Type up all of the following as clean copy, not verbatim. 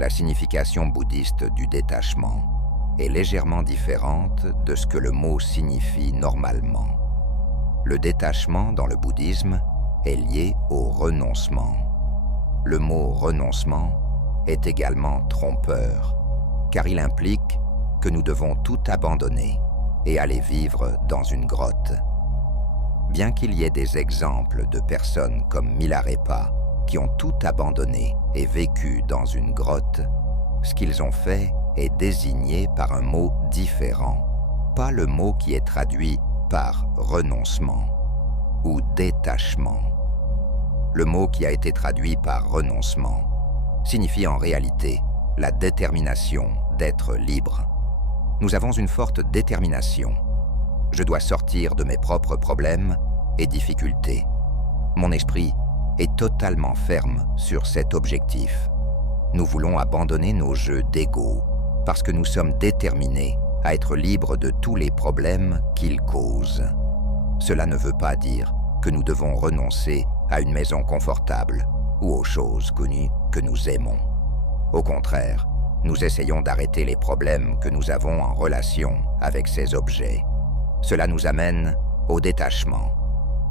la signification bouddhiste du détachement est légèrement différente de ce que le mot signifie normalement. Le détachement dans le bouddhisme est lié au renoncement. Le mot renoncement est également trompeur, car il implique que nous devons tout abandonner et aller vivre dans une grotte. Bien qu'il y ait des exemples de personnes comme Milarepa qui ont tout abandonné et vécu dans une grotte, ce qu'ils ont fait est désigné par un mot différent, pas le mot qui est traduit par renoncement ou détachement. Le mot qui a été traduit par renoncement signifie en réalité la détermination d'être libre. Nous avons une forte détermination. Je dois sortir de mes propres problèmes et difficultés. Mon esprit est totalement ferme sur cet objectif. Nous voulons abandonner nos jeux d'ego parce que nous sommes déterminés à être libres de tous les problèmes qu'ils causent. Cela ne veut pas dire que nous devons renoncer à une maison confortable ou aux choses connues que nous aimons. Au contraire, nous essayons d'arrêter les problèmes que nous avons en relation avec ces objets. Cela nous amène au détachement.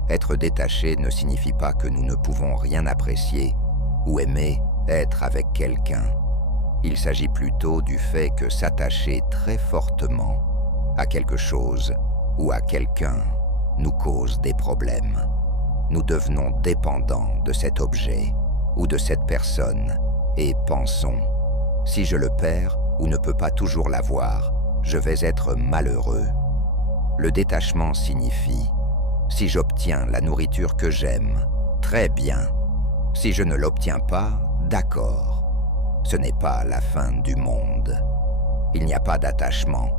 Être détaché ne signifie pas que nous ne pouvons rien apprécier ou aimer être avec quelqu'un. Il s'agit plutôt du fait que s'attacher très fortement à quelque chose ou à quelqu'un nous cause des problèmes. Nous devenons dépendants de cet objet ou de cette personne et pensons « si je le perds ou ne peux pas toujours l'avoir, je vais être malheureux ». Le détachement signifie « si j'obtiens la nourriture que j'aime, très bien. Si je ne l'obtiens pas, d'accord. Ce n'est pas la fin du monde. Il n'y a pas d'attachement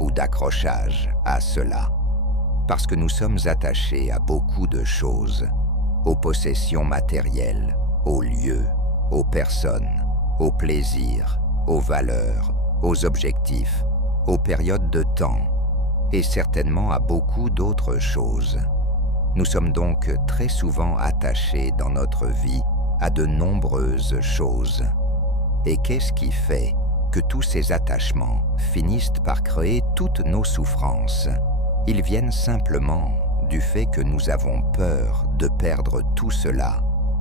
ou d'accrochage à cela. Parce que nous sommes attachés à beaucoup de choses, aux possessions matérielles, aux lieux, aux personnes, aux plaisirs, aux valeurs, aux objectifs, aux périodes de temps, et certainement à beaucoup d'autres choses. Nous sommes donc très souvent attachés dans notre vie à de nombreuses choses. Et qu'est-ce qui fait que tous ces attachements finissent par créer toutes nos souffrances? Ils viennent simplement du fait que nous avons peur de perdre tout cela.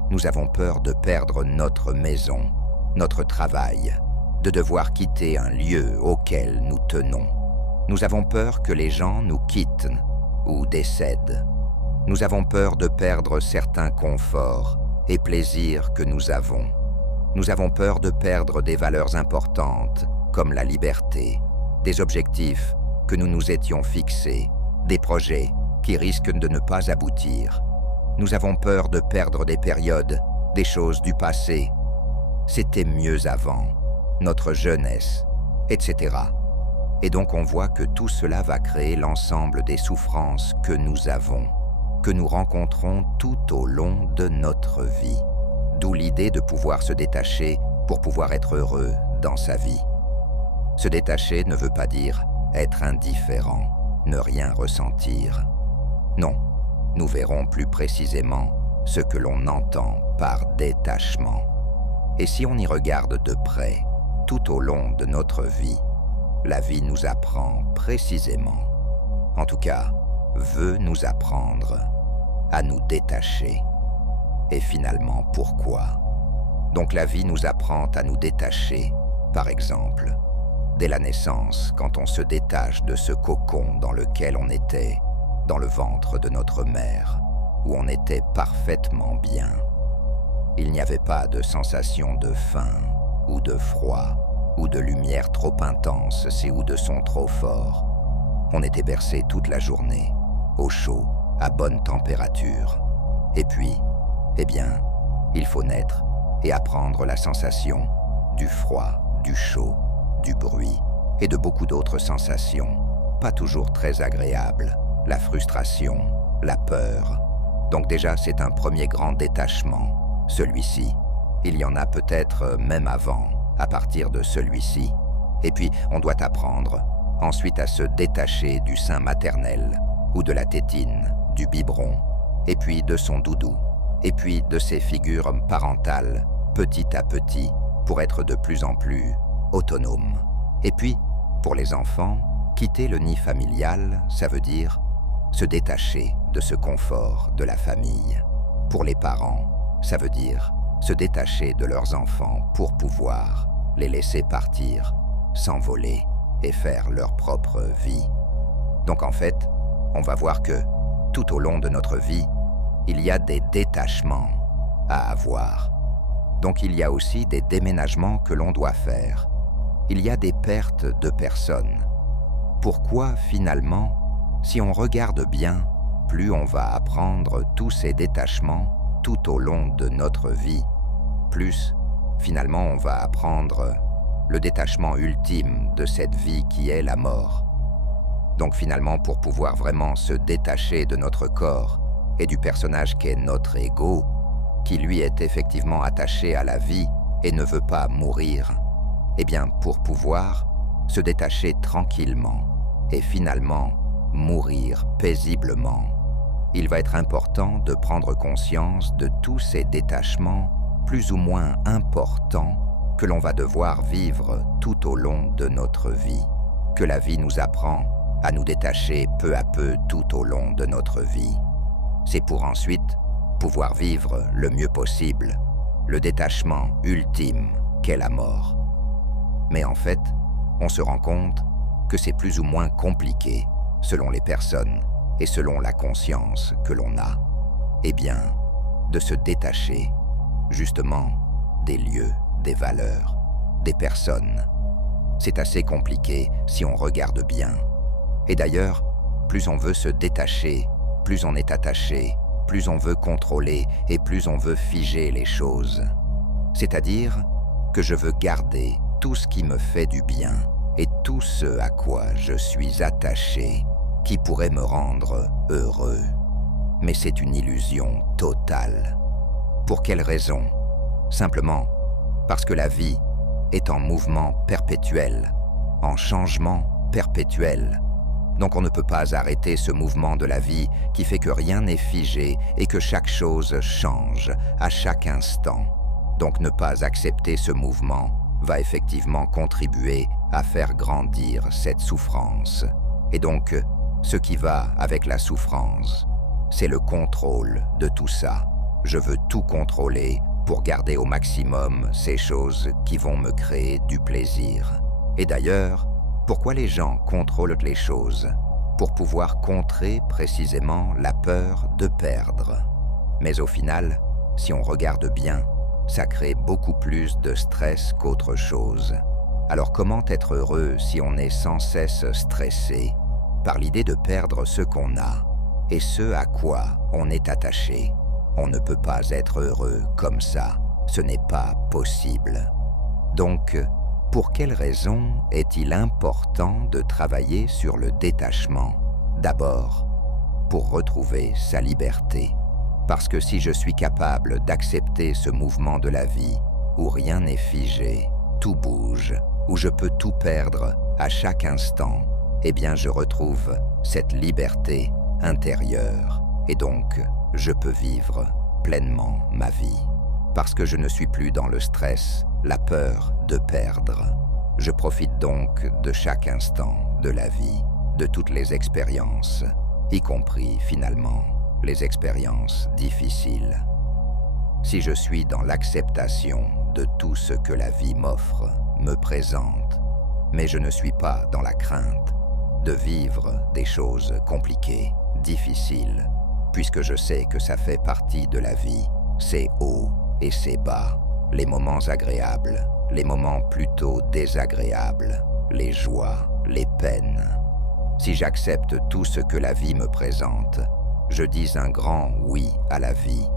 Nous avons peur de perdre notre maison, notre travail, de devoir quitter un lieu auquel nous tenons. Nous avons peur que les gens nous quittent ou décèdent. Nous avons peur de perdre certains conforts et plaisirs que nous avons. Nous avons peur de perdre des valeurs importantes comme la liberté, des objectifs que nous nous étions fixés, des projets qui risquent de ne pas aboutir. Nous avons peur de perdre des périodes, des choses du passé. C'était mieux avant, notre jeunesse, etc. Et donc on voit que tout cela va créer l'ensemble des souffrances que nous avons, que nous rencontrons tout au long de notre vie. D'où l'idée de pouvoir se détacher pour pouvoir être heureux dans sa vie. Se détacher ne veut pas dire être indifférent, ne rien ressentir. Non, nous verrons plus précisément ce que l'on entend par détachement. Et si on y regarde de près, tout au long de notre vie, la vie nous apprend précisément, en tout cas, veut nous apprendre à nous détacher. Et finalement, pourquoi? Donc la vie nous apprend à nous détacher, par exemple, dès la naissance, quand on se détache de ce cocon dans lequel on était, dans le ventre de notre mère, où on était parfaitement bien. Il n'y avait pas de sensation de faim, ou de froid, ou de lumière trop intense ou de son trop fort. On était bercé toute la journée, au chaud, à bonne température. Et puis, eh bien, il faut naître et apprendre la sensation du froid, du chaud, du bruit et de beaucoup d'autres sensations, pas toujours très agréables, la frustration, la peur. Donc déjà, c'est un premier grand détachement, celui-ci. Il y en a peut-être même avant, à partir de celui-ci. Et puis, on doit apprendre ensuite à se détacher du sein maternel ou de la tétine, du biberon, et puis de son doudou, et puis de ses figures parentales, petit à petit, pour être de plus en plus autonome. Et puis, pour les enfants, quitter le nid familial, ça veut dire se détacher de ce confort de la famille. Pour les parents, ça veut dire se détacher de leurs enfants pour pouvoir les laisser partir, s'envoler et faire leur propre vie. Donc en fait, on va voir que tout au long de notre vie, il y a des détachements à avoir. Donc il y a aussi des déménagements que l'on doit faire. Il y a des pertes de personnes. Pourquoi finalement, si on regarde bien, plus on va apprendre tous ces détachements tout au long de notre vie, plus finalement on va apprendre le détachement ultime de cette vie qui est la mort. Donc finalement, pour pouvoir vraiment se détacher de notre corps et du personnage qu'est notre ego, qui lui est effectivement attaché à la vie et ne veut pas mourir, eh bien pour pouvoir se détacher tranquillement et finalement mourir paisiblement, il va être important de prendre conscience de tous ces détachements plus ou moins importants que l'on va devoir vivre tout au long de notre vie, que la vie nous apprend à nous détacher peu à peu tout au long de notre vie. C'est pour ensuite pouvoir vivre le mieux possible le détachement ultime qu'est la mort. Mais en fait, on se rend compte que c'est plus ou moins compliqué selon les personnes et selon la conscience que l'on a. Eh bien, de se détacher justement des lieux, des valeurs, des personnes. C'est assez compliqué si on regarde bien. Et d'ailleurs, plus on veut se détacher, plus on est attaché, plus on veut contrôler et plus on veut figer les choses. C'est-à-dire que je veux garder tout ce qui me fait du bien et tout ce à quoi je suis attaché qui pourrait me rendre heureux. Mais c'est une illusion totale. Pour quelle raison? Simplement parce que la vie est en mouvement perpétuel, en changement perpétuel. Donc on ne peut pas arrêter ce mouvement de la vie qui fait que rien n'est figé et que chaque chose change à chaque instant. Donc ne pas accepter ce mouvement va effectivement contribuer à faire grandir cette souffrance. Et donc, ce qui va avec la souffrance, c'est le contrôle de tout ça. Je veux tout contrôler pour garder au maximum ces choses qui vont me créer du plaisir. Et d'ailleurs, pourquoi les gens contrôlent les choses? Pour pouvoir contrer précisément la peur de perdre. Mais au final, si on regarde bien, ça crée beaucoup plus de stress qu'autre chose. Alors comment être heureux si on est sans cesse stressé par l'idée de perdre ce qu'on a et ce à quoi on est attaché? On ne peut pas être heureux comme ça, ce n'est pas possible. Donc, pour quelle raison est-il important de travailler sur le détachement? D'abord, pour retrouver sa liberté. Parce que si je suis capable d'accepter ce mouvement de la vie, où rien n'est figé, tout bouge, où je peux tout perdre à chaque instant, eh bien je retrouve cette liberté intérieure. Et donc, je peux vivre pleinement ma vie. Parce que je ne suis plus dans le stress, la peur de perdre. Je profite donc de chaque instant de la vie, de toutes les expériences, y compris finalement les expériences difficiles. Si je suis dans l'acceptation de tout ce que la vie m'offre, me présente, mais je ne suis pas dans la crainte de vivre des choses compliquées, difficiles, puisque je sais que ça fait partie de la vie, c'est haut et c'est bas, les moments agréables, les moments plutôt désagréables, les joies, les peines. Si j'accepte tout ce que la vie me présente, je dis un grand oui à la vie,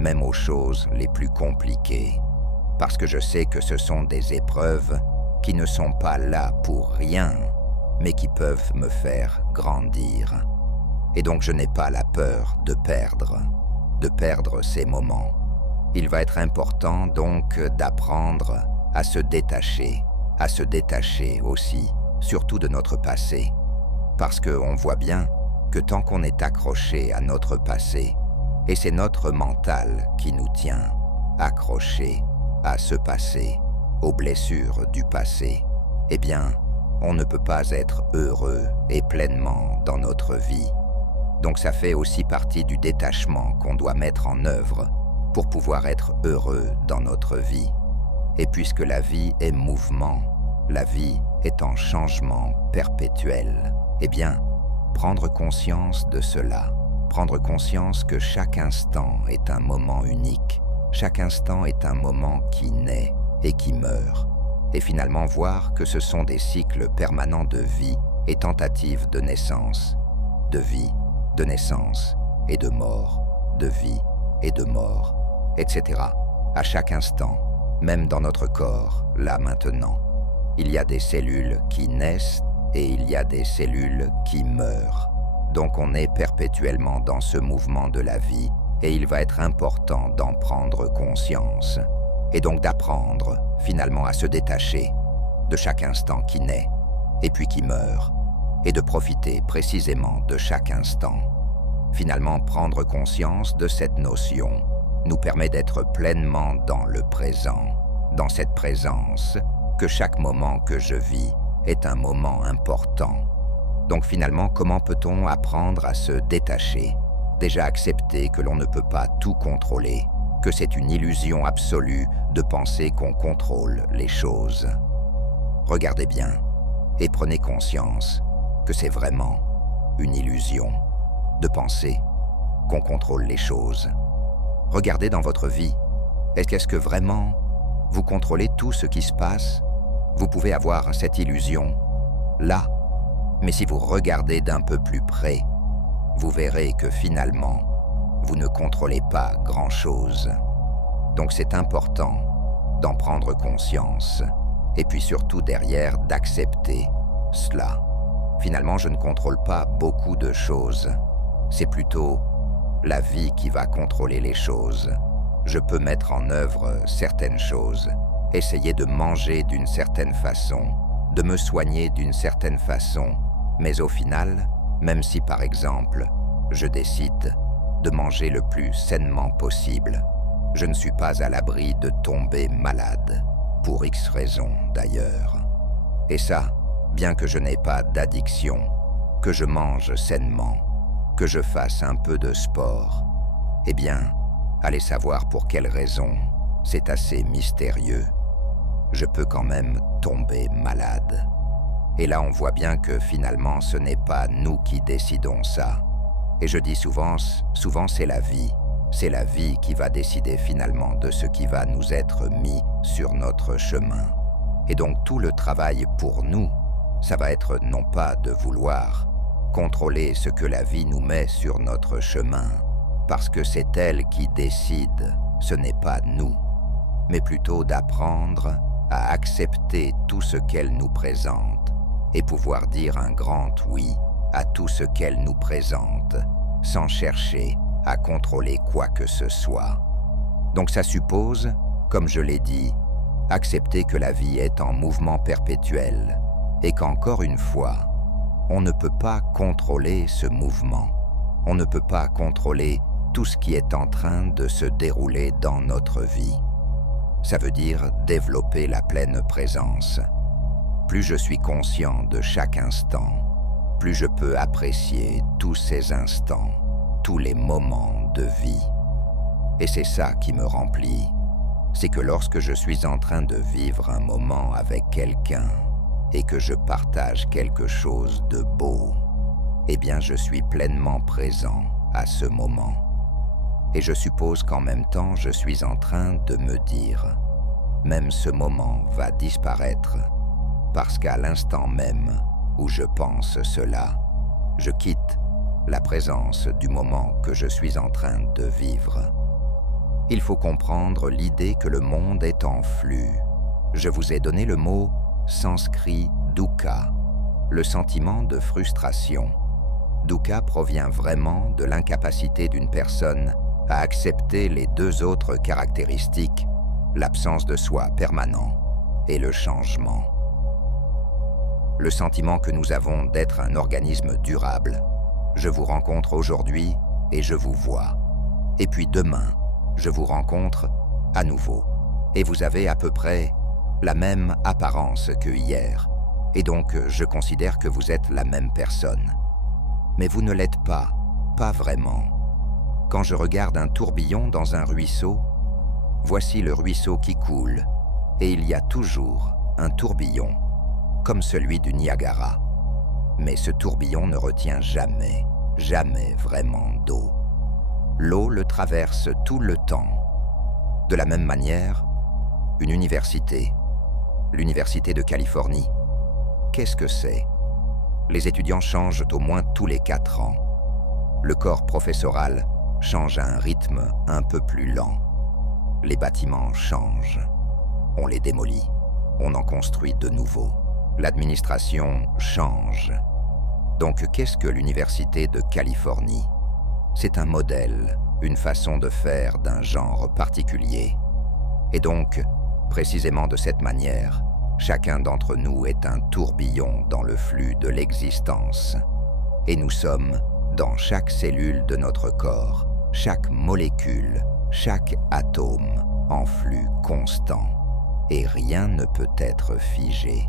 même aux choses les plus compliquées, parce que je sais que ce sont des épreuves qui ne sont pas là pour rien, mais qui peuvent me faire grandir. Et donc je n'ai pas la peur de perdre ces moments. Il va être important donc d'apprendre à se détacher aussi, surtout de notre passé, parce qu'on voit bien que tant qu'on est accroché à notre passé, et c'est notre mental qui nous tient accrochés à ce passé, aux blessures du passé, eh bien, on ne peut pas être heureux et pleinement dans notre vie. Donc ça fait aussi partie du détachement qu'on doit mettre en œuvre pour pouvoir être heureux dans notre vie. Et puisque la vie est mouvement, la vie est en changement perpétuel, eh bien, prendre conscience de cela, prendre conscience que chaque instant est un moment unique, chaque instant est un moment qui naît et qui meurt, et finalement voir que ce sont des cycles permanents de vie et tentatives de naissance, de vie, de naissance et de mort, de vie et de mort, etc. À chaque instant, même dans notre corps, là maintenant, il y a des cellules qui naissent et il y a des cellules qui meurent. Donc on est perpétuellement dans ce mouvement de la vie et il va être important d'en prendre conscience. Et donc d'apprendre finalement à se détacher de chaque instant qui naît et puis qui meurt, et de profiter précisément de chaque instant. Finalement, prendre conscience de cette notion nous permet d'être pleinement dans le présent, dans cette présence, que chaque moment que je vis est un moment important. Donc finalement, comment peut-on apprendre à se détacher? Déjà accepter que l'on ne peut pas tout contrôler, que c'est une illusion absolue de penser qu'on contrôle les choses. Regardez bien et prenez conscience que c'est vraiment une illusion de penser qu'on contrôle les choses. Regardez dans votre vie, est-ce que vraiment vous contrôlez tout ce qui se passe? Vous pouvez avoir cette illusion là, mais si vous regardez d'un peu plus près, vous verrez que finalement, vous ne contrôlez pas grand-chose. Donc c'est important d'en prendre conscience, et puis surtout derrière d'accepter cela. Finalement, je ne contrôle pas beaucoup de choses. C'est plutôt la vie qui va contrôler les choses. Je peux mettre en œuvre certaines choses, essayer de manger d'une certaine façon, de me soigner d'une certaine façon, mais au final, même si par exemple, je décide de manger le plus sainement possible, je ne suis pas à l'abri de tomber malade, pour X raisons d'ailleurs. Et ça, bien que je n'ai pas d'addiction, que je mange sainement, que je fasse un peu de sport, eh bien, allez savoir pour quelles raisons, c'est assez mystérieux. Je peux quand même tomber malade. Et là, on voit bien que finalement, ce n'est pas nous qui décidons ça. Et je dis souvent c'est la vie. C'est la vie qui va décider finalement de ce qui va nous être mis sur notre chemin. Et donc tout le travail pour nous, ça va être non pas de vouloir contrôler ce que la vie nous met sur notre chemin, parce que c'est elle qui décide, ce n'est pas nous, mais plutôt d'apprendre à accepter tout ce qu'elle nous présente et pouvoir dire un grand oui à tout ce qu'elle nous présente, sans chercher à contrôler quoi que ce soit. Donc ça suppose, comme je l'ai dit, accepter que la vie est en mouvement perpétuel et qu'encore une fois, on ne peut pas contrôler ce mouvement. On ne peut pas contrôler tout ce qui est en train de se dérouler dans notre vie. Ça veut dire développer la pleine présence. Plus je suis conscient de chaque instant, plus je peux apprécier tous ces instants, tous les moments de vie. Et c'est ça qui me remplit. C'est que lorsque je suis en train de vivre un moment avec quelqu'un et que je partage quelque chose de beau, eh bien je suis pleinement présent à ce moment. Et je suppose qu'en même temps, je suis en train de me dire, même ce moment va disparaître, parce qu'à l'instant même où je pense cela, je quitte la présence du moment que je suis en train de vivre. Il faut comprendre l'idée que le monde est en flux. Je vous ai donné le mot sanskrit dukkha, le sentiment de frustration. Dukkha provient vraiment de l'incapacité d'une personne à accepter les deux autres caractéristiques, l'absence de soi permanent et le changement. Le sentiment que nous avons d'être un organisme durable. Je vous rencontre aujourd'hui et je vous vois. Et puis demain, je vous rencontre à nouveau. Et vous avez à peu près la même apparence que hier, et donc je considère que vous êtes la même personne. Mais vous ne l'êtes pas, pas vraiment. Quand je regarde un tourbillon dans un ruisseau, voici le ruisseau qui coule, et il y a toujours un tourbillon, comme celui du Niagara. Mais ce tourbillon ne retient jamais, jamais vraiment d'eau. L'eau le traverse tout le temps. De la même manière, une université, l'Université de Californie, qu'est-ce que c'est? Les étudiants changent au moins tous les 4 ans. Le corps professoral change à un rythme un peu plus lent. Les bâtiments changent. On les démolit. On en construit de nouveaux. L'administration change. Donc qu'est-ce que l'Université de Californie? C'est un modèle, une façon de faire d'un genre particulier. Et donc, précisément de cette manière, chacun d'entre nous est un tourbillon dans le flux de l'existence. Et nous sommes dans chaque cellule de notre corps, chaque molécule, chaque atome, en flux constant. Et rien ne peut être figé.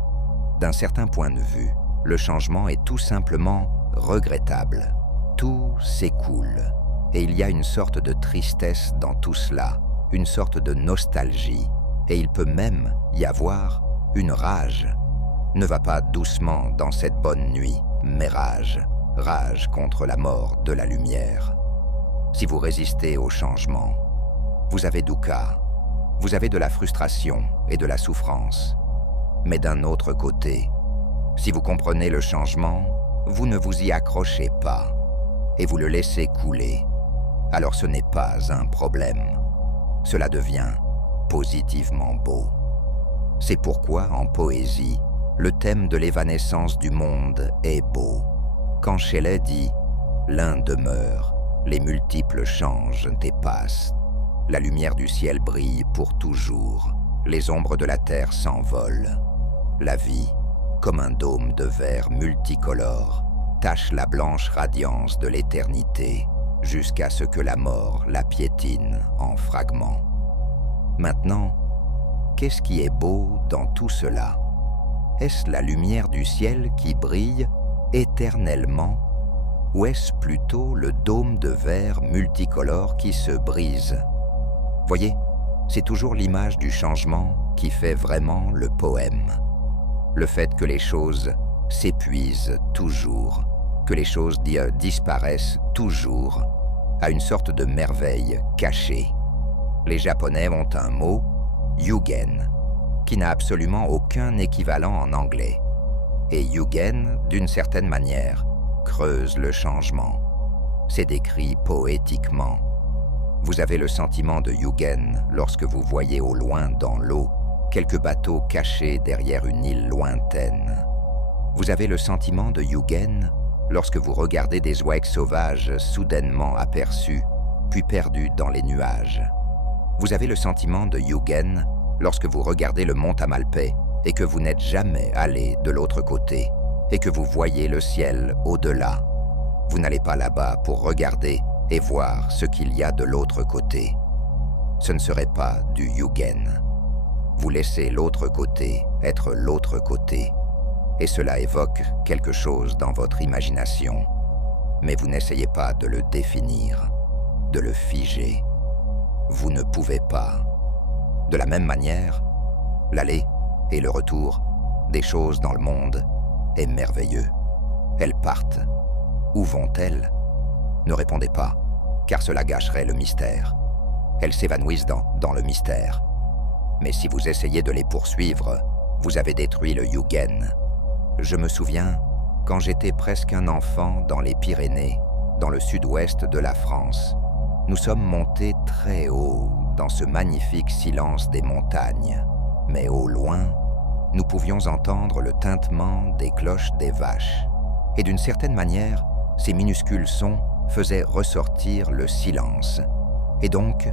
D'un certain point de vue, le changement est tout simplement regrettable. Tout s'écoule. Et il y a une sorte de tristesse dans tout cela, une sorte de nostalgie. Et il peut même y avoir une rage. Ne va pas doucement dans cette bonne nuit, mais rage. Rage contre la mort de la lumière. Si vous résistez au changement, vous avez dukkha, vous avez de la frustration et de la souffrance. Mais d'un autre côté, si vous comprenez le changement, vous ne vous y accrochez pas et vous le laissez couler. Alors ce n'est pas un problème. Cela devient positivement beau. C'est pourquoi, en poésie, le thème de l'évanescence du monde est beau. Quand Shelley dit « L'un demeure, les multiples changent et passent. La lumière du ciel brille pour toujours. Les ombres de la terre s'envolent. La vie, comme un dôme de verre multicolore, tache la blanche radiance de l'éternité jusqu'à ce que la mort la piétine en fragments. » Maintenant, qu'est-ce qui est beau dans tout cela? Est-ce la lumière du ciel qui brille éternellement, ou est-ce plutôt le dôme de verre multicolore qui se brise? Voyez, c'est toujours l'image du changement qui fait vraiment le poème. Le fait que les choses s'épuisent toujours, que les choses disparaissent toujours, a une sorte de merveille cachée. Les Japonais ont un mot, yugen, qui n'a absolument aucun équivalent en anglais. Et yugen, d'une certaine manière, creuse le changement. C'est décrit poétiquement. Vous avez le sentiment de yugen lorsque vous voyez au loin dans l'eau quelques bateaux cachés derrière une île lointaine. Vous avez le sentiment de yugen lorsque vous regardez des oies sauvages soudainement aperçues, puis perdues dans les nuages. Vous avez le sentiment de yugen lorsque vous regardez le mont Tamalpais et que vous n'êtes jamais allé de l'autre côté, et que vous voyez le ciel au-delà. Vous n'allez pas là-bas pour regarder et voir ce qu'il y a de l'autre côté. Ce ne serait pas du yugen. Vous laissez l'autre côté être l'autre côté, et cela évoque quelque chose dans votre imagination. Mais vous n'essayez pas de le définir, de le figer. Vous ne pouvez pas. De la même manière, l'aller et le retour des choses dans le monde est merveilleux. Elles partent. Où vont-elles? Ne répondez pas, car cela gâcherait le mystère. Elles s'évanouissent dans le mystère. Mais si vous essayez de les poursuivre, vous avez détruit le yugen. Je me souviens, quand j'étais presque un enfant dans les Pyrénées, dans le sud-ouest de la France, nous sommes montés très haut dans ce magnifique silence des montagnes. Mais au loin, nous pouvions entendre le tintement des cloches des vaches. Et d'une certaine manière, ces minuscules sons faisaient ressortir le silence. Et donc,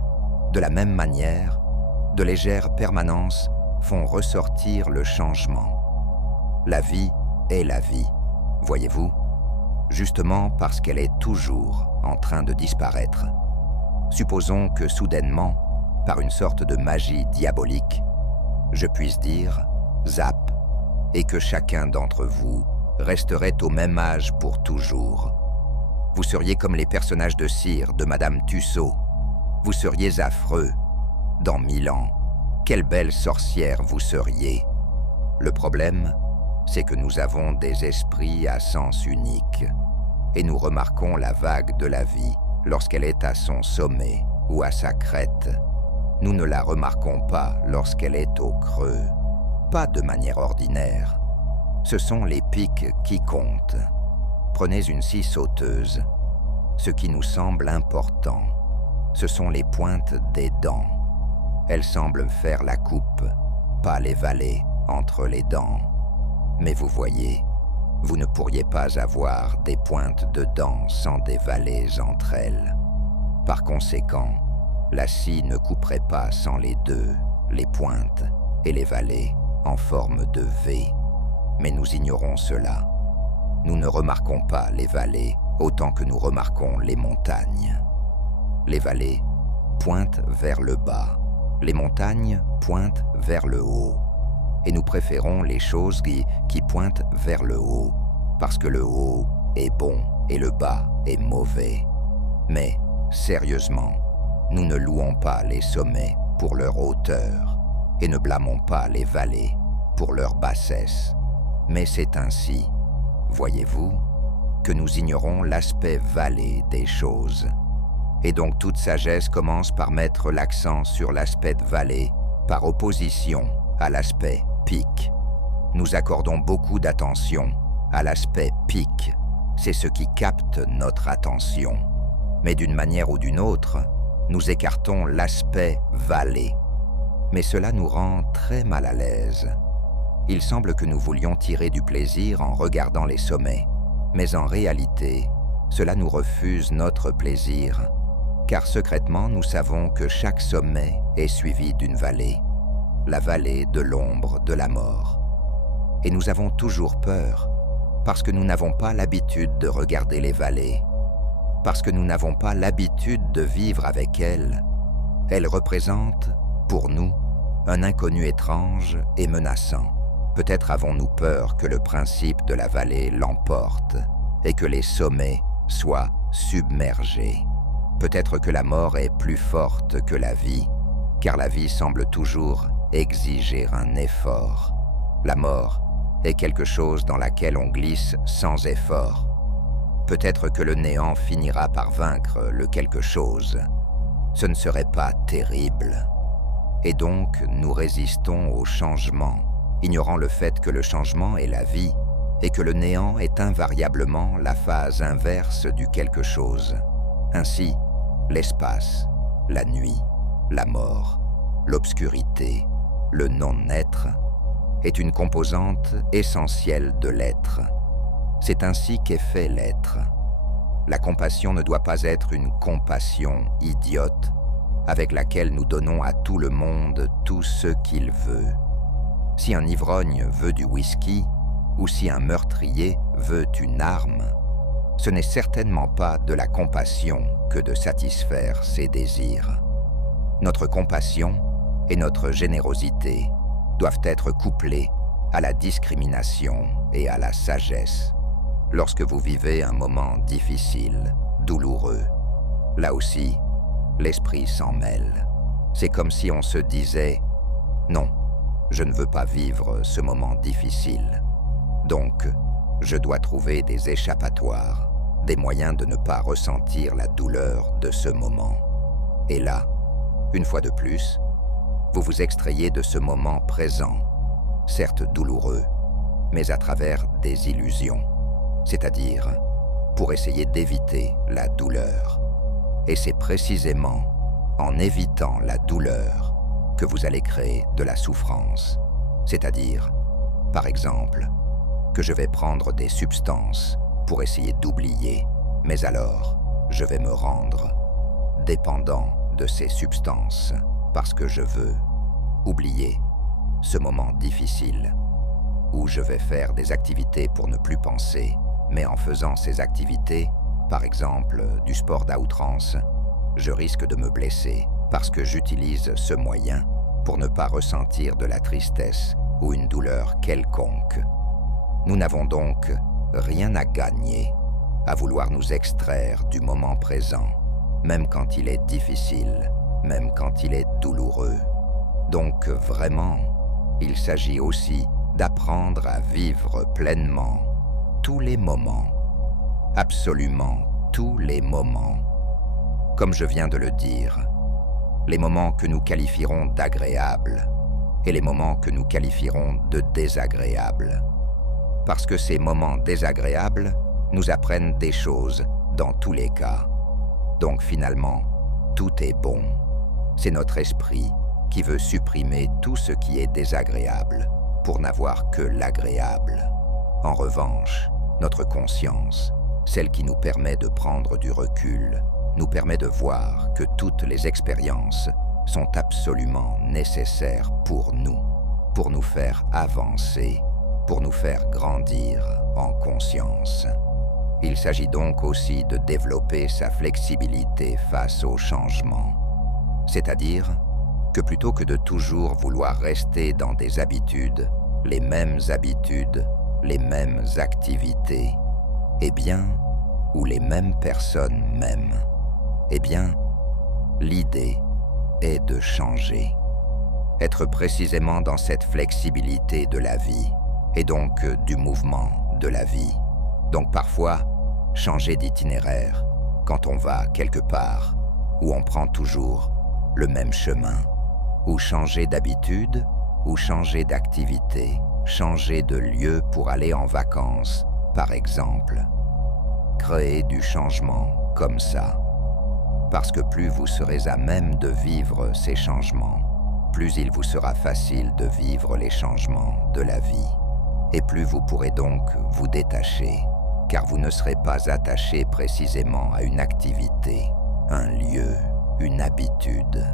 de la même manière, de légères permanences font ressortir le changement. La vie est la vie, voyez-vous, justement parce qu'elle est toujours en train de disparaître. Supposons que soudainement, par une sorte de magie diabolique, je puisse dire zap, et que chacun d'entre vous resterait au même âge pour toujours. Vous seriez comme les personnages de cire de Madame Tussaud. Vous seriez affreux. Dans 1000 ans, quelle belle sorcière vous seriez. Le problème, c'est que nous avons des esprits à sens unique, et nous remarquons la vague de la vie lorsqu'elle est à son sommet ou à sa crête. Nous ne la remarquons pas lorsqu'elle est au creux, pas de manière ordinaire. Ce sont les pics qui comptent. Prenez une scie sauteuse. Ce qui nous semble important, ce sont les pointes des dents. Elles semblent faire la coupe, pas les vallées entre les dents. Mais vous voyez, vous ne pourriez pas avoir des pointes de dents sans des vallées entre elles. Par conséquent, la scie ne couperait pas sans les deux, les pointes et les vallées en forme de V. Mais nous ignorons cela. Nous ne remarquons pas les vallées autant que nous remarquons les montagnes. Les vallées pointent vers le bas, les montagnes pointent vers le haut. Et nous préférons les choses qui pointent vers le haut, parce que le haut est bon et le bas est mauvais. Mais, sérieusement, nous ne louons pas les sommets pour leur hauteur et ne blâmons pas les vallées pour leur bassesse. Mais c'est ainsi, voyez-vous, que nous ignorons l'aspect vallée des choses. Et donc toute sagesse commence par mettre l'accent sur l'aspect vallée par opposition à l'aspect pic. Nous accordons beaucoup d'attention à l'aspect pic. C'est ce qui capte notre attention. Mais d'une manière ou d'une autre, nous écartons l'aspect vallée. Mais cela nous rend très mal à l'aise. Il semble que nous voulions tirer du plaisir en regardant les sommets, mais en réalité, cela nous refuse notre plaisir, car secrètement nous savons que chaque sommet est suivi d'une vallée, la vallée de l'ombre de la mort. Et nous avons toujours peur, parce que nous n'avons pas l'habitude de regarder les vallées, parce que nous n'avons pas l'habitude de vivre avec elles. Elles représentent, pour nous, un inconnu étrange et menaçant. Peut-être avons-nous peur que le principe de la vallée l'emporte et que les sommets soient submergés. Peut-être que la mort est plus forte que la vie, car la vie semble toujours exiger un effort. La mort est quelque chose dans laquelle on glisse sans effort. Peut-être que le néant finira par vaincre le quelque chose. Ce ne serait pas terrible. Et donc, nous résistons au changement, ignorant le fait que le changement est la vie et que le néant est invariablement la phase inverse du quelque chose. Ainsi, l'espace, la nuit, la mort, l'obscurité, le non-être, est une composante essentielle de l'être. C'est ainsi qu'est fait l'être. La compassion ne doit pas être une compassion idiote avec laquelle nous donnons à tout le monde tout ce qu'il veut. Si un ivrogne veut du whisky, ou si un meurtrier veut une arme, ce n'est certainement pas de la compassion que de satisfaire ses désirs. Notre compassion et notre générosité doivent être couplées à la discrimination et à la sagesse. Lorsque vous vivez un moment difficile, douloureux, là aussi, l'esprit s'en mêle. C'est comme si on se disait « Non, je ne veux pas vivre ce moment difficile. Donc, je dois trouver des échappatoires, des moyens de ne pas ressentir la douleur de ce moment. » Et là, une fois de plus, vous vous extrayez de ce moment présent, certes douloureux, mais à travers des illusions, c'est-à-dire pour essayer d'éviter la douleur. Et c'est précisément en évitant la douleur que vous allez créer de la souffrance, c'est-à-dire, par exemple, que je vais prendre des substances pour essayer d'oublier, mais alors je vais me rendre dépendant de ces substances parce que je veux oublier ce moment difficile où je vais faire des activités pour ne plus penser, mais en faisant ces activités, par exemple du sport d'à outrance, je risque de me blesser parce que j'utilise ce moyen pour ne pas ressentir de la tristesse ou une douleur quelconque. Nous n'avons donc rien à gagner à vouloir nous extraire du moment présent, même quand il est difficile, même quand il est douloureux. Donc vraiment, il s'agit aussi d'apprendre à vivre pleinement tous les moments, absolument tous les moments. Comme je viens de le dire, les moments que nous qualifierons d'agréables et les moments que nous qualifierons de désagréables. Parce que ces moments désagréables nous apprennent des choses dans tous les cas. Donc finalement, tout est bon. C'est notre esprit qui veut supprimer tout ce qui est désagréable pour n'avoir que l'agréable. En revanche, notre conscience, celle qui nous permet de prendre du recul, nous permet de voir que toutes les expériences sont absolument nécessaires pour nous faire avancer, pour nous faire grandir en conscience. Il s'agit donc aussi de développer sa flexibilité face au changement. C'est-à-dire que plutôt que de toujours vouloir rester dans des habitudes, les mêmes activités, ou les mêmes personnes même, l'idée est de changer. Être précisément dans cette flexibilité de la vie, et donc du mouvement de la vie. Donc parfois, changer d'itinéraire quand on va quelque part, où on prend toujours le même chemin, ou changer d'habitude, ou changer d'activité, changer de lieu pour aller en vacances, par exemple. Créer du changement comme ça. Parce que plus vous serez à même de vivre ces changements, plus il vous sera facile de vivre les changements de la vie. Et plus vous pourrez donc vous détacher, car vous ne serez pas attaché précisément à une activité, un lieu, une habitude.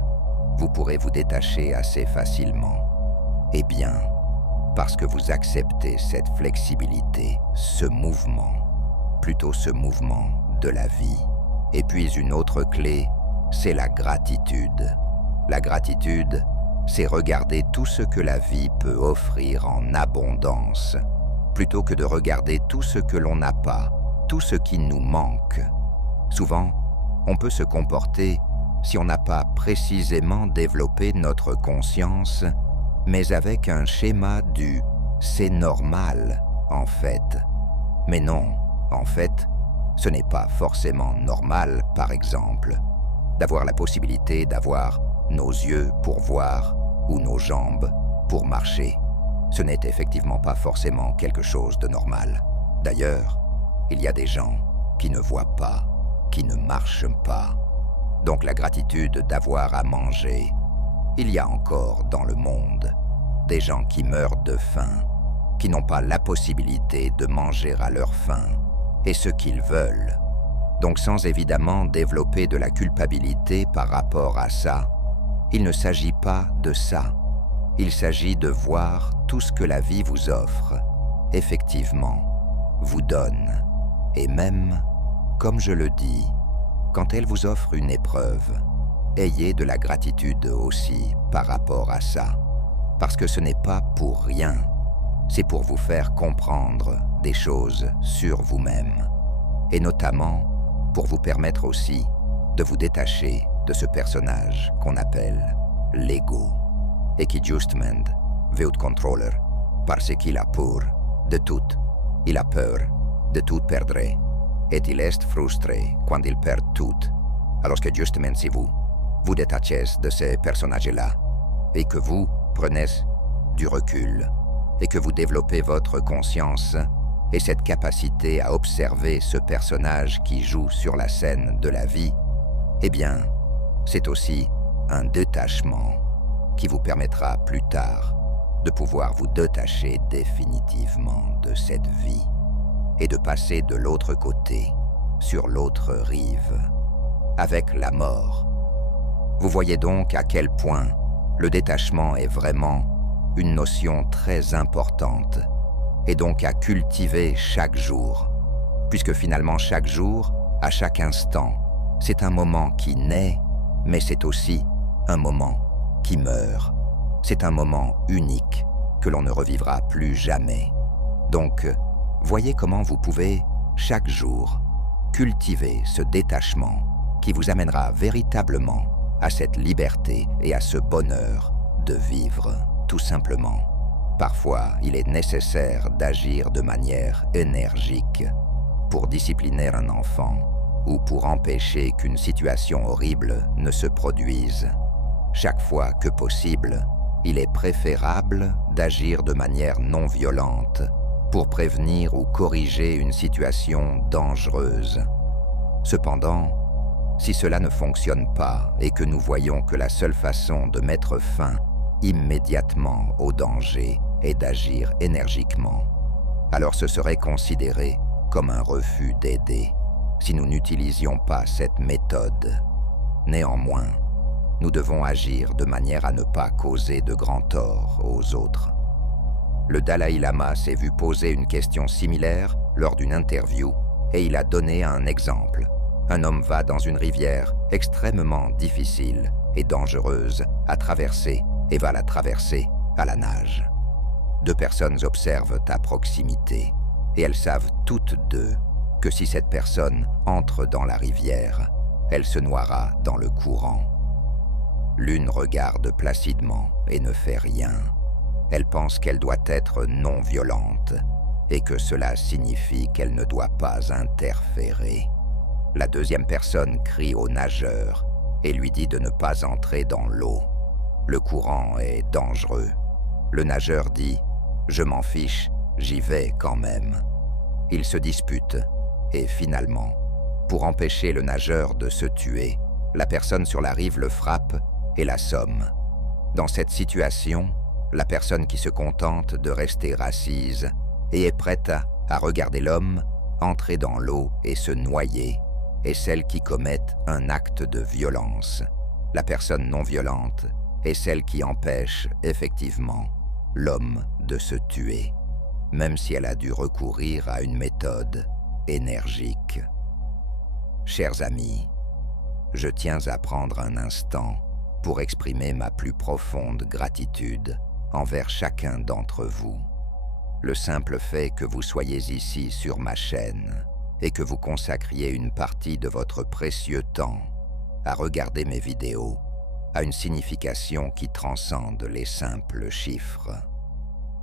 Vous pourrez vous détacher assez facilement. Parce que vous acceptez cette flexibilité, ce mouvement de la vie. Et puis une autre clé, c'est la gratitude. La gratitude, c'est regarder tout ce que la vie peut offrir en abondance, plutôt que de regarder tout ce que l'on n'a pas, tout ce qui nous manque. Souvent, on peut se comporter si on n'a pas précisément développé notre conscience, mais avec un schéma du « c'est normal » en fait. Mais non, en fait, ce n'est pas forcément normal, par exemple, d'avoir la possibilité d'avoir nos yeux pour voir ou nos jambes pour marcher. Ce n'est effectivement pas forcément quelque chose de normal. D'ailleurs, il y a des gens qui ne voient pas, qui ne marchent pas. Donc la gratitude d'avoir à manger. Il y a encore dans le monde des gens qui meurent de faim, qui n'ont pas la possibilité de manger à leur faim, et ce qu'ils veulent. Donc sans évidemment développer de la culpabilité par rapport à ça, il ne s'agit pas de ça. Il s'agit de voir tout ce que la vie vous offre, effectivement, vous donne. Et même, comme je le dis, quand elle vous offre une épreuve, ayez de la gratitude aussi par rapport à ça. Parce que ce n'est pas pour rien, c'est pour vous faire comprendre des choses sur vous-même. Et notamment, pour vous permettre aussi de vous détacher de ce personnage qu'on appelle l'ego, et qui justement veut être contrôleur parce qu'il a peur de tout. Il a peur de tout perdre, et il est frustré quand il perd tout. Alors que justement si vous détachez de ces personnages-là, et que vous prenez du recul, et que vous développez votre conscience et cette capacité à observer ce personnage qui joue sur la scène de la vie, c'est aussi un détachement qui vous permettra plus tard de pouvoir vous détacher définitivement de cette vie et de passer de l'autre côté, sur l'autre rive, avec la mort. Vous voyez donc à quel point le détachement est vraiment une notion très importante et donc à cultiver chaque jour, puisque finalement chaque jour, à chaque instant, c'est un moment qui naît, mais c'est aussi un moment qui meurt. C'est un moment unique que l'on ne revivra plus jamais. Donc, voyez comment vous pouvez, chaque jour, cultiver ce détachement qui vous amènera véritablement à cette liberté et à ce bonheur de vivre, tout simplement. Parfois, il est nécessaire d'agir de manière énergique pour discipliner un enfant ou pour empêcher qu'une situation horrible ne se produise. Chaque fois que possible, il est préférable d'agir de manière non violente pour prévenir ou corriger une situation dangereuse. Cependant, si cela ne fonctionne pas et que nous voyons que la seule façon de mettre fin immédiatement au danger est d'agir énergiquement, alors ce serait considéré comme un refus d'aider si nous n'utilisions pas cette méthode. Néanmoins, nous devons agir de manière à ne pas causer de grands torts aux autres. Le Dalai Lama s'est vu poser une question similaire lors d'une interview et il a donné un exemple. Un homme va dans une rivière extrêmement difficile et dangereuse à traverser et va la traverser à la nage. Deux personnes observent à proximité et elles savent toutes deux que si cette personne entre dans la rivière, elle se noiera dans le courant. L'une regarde placidement et ne fait rien. Elle pense qu'elle doit être non violente et que cela signifie qu'elle ne doit pas interférer. La deuxième personne crie au nageur et lui dit de ne pas entrer dans l'eau. Le courant est dangereux. Le nageur dit « Je m'en fiche, j'y vais quand même ». Ils se disputent et finalement, pour empêcher le nageur de se tuer, la personne sur la rive le frappe et l'assomme. Dans cette situation, la personne qui se contente de rester assise et est prête à regarder l'homme entrer dans l'eau et se noyer est celle qui commet un acte de violence. La personne non violente est celle qui empêche effectivement l'homme de se tuer, même si elle a dû recourir à une méthode énergique. Chers amis, je tiens à prendre un instant pour exprimer ma plus profonde gratitude envers chacun d'entre vous. Le simple fait que vous soyez ici sur ma chaîne et que vous consacriez une partie de votre précieux temps à regarder mes vidéos a une signification qui transcende les simples chiffres.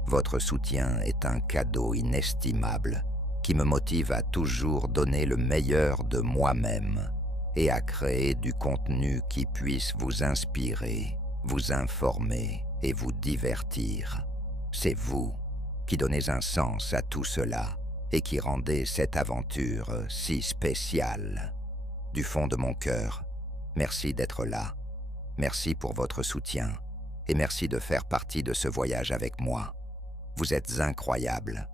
Votre soutien est un cadeau inestimable qui me motive à toujours donner le meilleur de moi-même et à créer du contenu qui puisse vous inspirer, vous informer et vous divertir. C'est vous qui donnez un sens à tout cela et qui rendez cette aventure si spéciale. Du fond de mon cœur, merci d'être là. Merci pour votre soutien et merci de faire partie de ce voyage avec moi. Vous êtes incroyables.